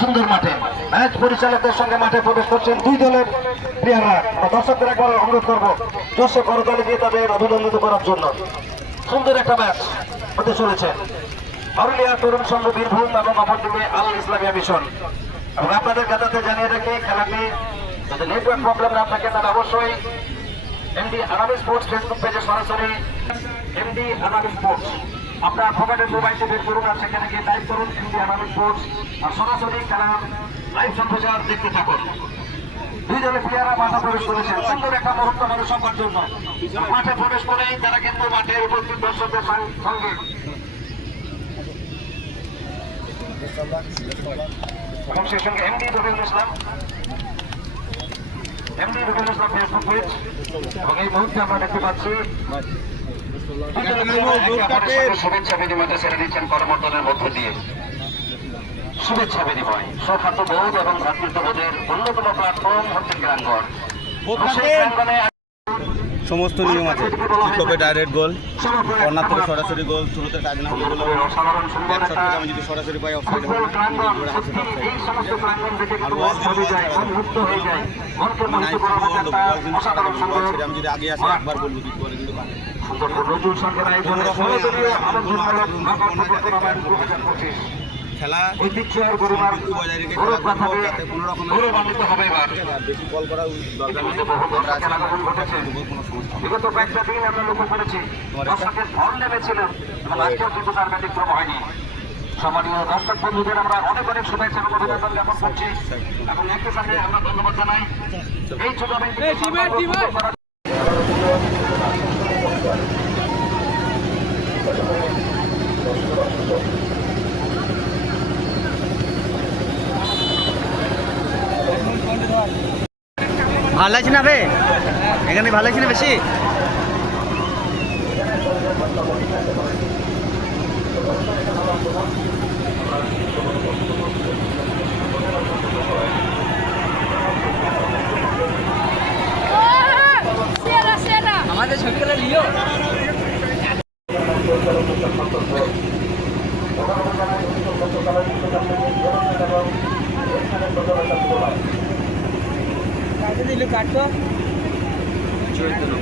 সুন্দর মাঠে ম্যাচ পরিচালকদের সঙ্গে মাঠে প্রবেশ করছেন দুই দলের প্লেয়াররা। দর্শকদের একবার অনুরোধ করবো জোশে করতালি দিয়ে তাদের অভিনন্দিত করার জন্য। সুন্দর একটা ম্যাচ হতে চলেছে। আরুলিয়া তরুণ সংঘ বীরভূম এবং অপরদিকে আল ইসলামিয়া মিশন। এবং আপনাদের কাছে জানিয়ে রাখি খেলাটি যদি নেটওয়ার্ক প্রবলেম না থাকে তাহলে অবশ্যই এমডি আনামি স্পোর্টস ফেসবুক পেজে সরাসরি এমডি আনামি স্পোর্টস আপনার পকেটের মোবাইলটি বের করুন আর সেখানে গিয়ে টাইপ করুন এমডি আনামি স্পোর্টস আর সরাসরি খেলা লাইভ সম্প্রচার দেখতে থাকুন। দুই দলের প্লেয়াররা মাঠে প্রবেশ করেছেন সুন্দর একটা মুহূর্ত মানুষ সংবাদ জন্য। মাঠে প্রবেশ করেই তারা কিন্তু মাঠে উপস্থিত দর্শকদের সঙ্গে এবং সেই সঙ্গে MD Rabiul Islam Facebook page. এবং এই মুহূর্তে আমরা দেখতে পাচ্ছি শুভেচ্ছা বিনিময়টা ছেড়ে দিচ্ছেন করমর্দনের মধ্য দিয়ে। শুভেচ্ছা বিনিময় সৌহার্দ্যবোধ এবং ভ্রাতৃত্ববোধের অন্যতম প্ল্যাটফর্ম হচ্ছে ক্রীড়াঙ্গন। সমস্ত নিয়ম আছে, কিকপে ডাইরেক্ট গোল, কর্নার থেকে সরাসরি গোল, থ্রোতে টাচডাউন গোল, ব্যাক শট থেকে আমি যদি সরাসরি পাই অফসাইড হবে, আর বল দিলে আমি যদি আগে আসি একবার বলবো দুই পরে কিন্তু খেলা বজায় রেখে খেলা করবো যাতে কোনো রকম বেশি বল করা দরকার নেই। বিগত কয়েকটা দিন আমরা লক্ষ্য করেছি দর্শকের ভর নেমেছিলেন এবং আজকেও কিন্তু তার ব্যতিক্রম হয়নি। সম্মানীয় দর্শক বন্ধুদের আমরা অনেক অনেক শুভেচ্ছা এবং অভিনন্দন জ্ঞাপন করছি এবং একই সাথে আমরা ধন্যবাদ জানাই এই টুর্নামেন্টে ভালো লাগছে না রে, এখানে ভালো লাগছে না বেশি। আমাদের ছবি গেলে লিও দিল কাটতো চৈতন্য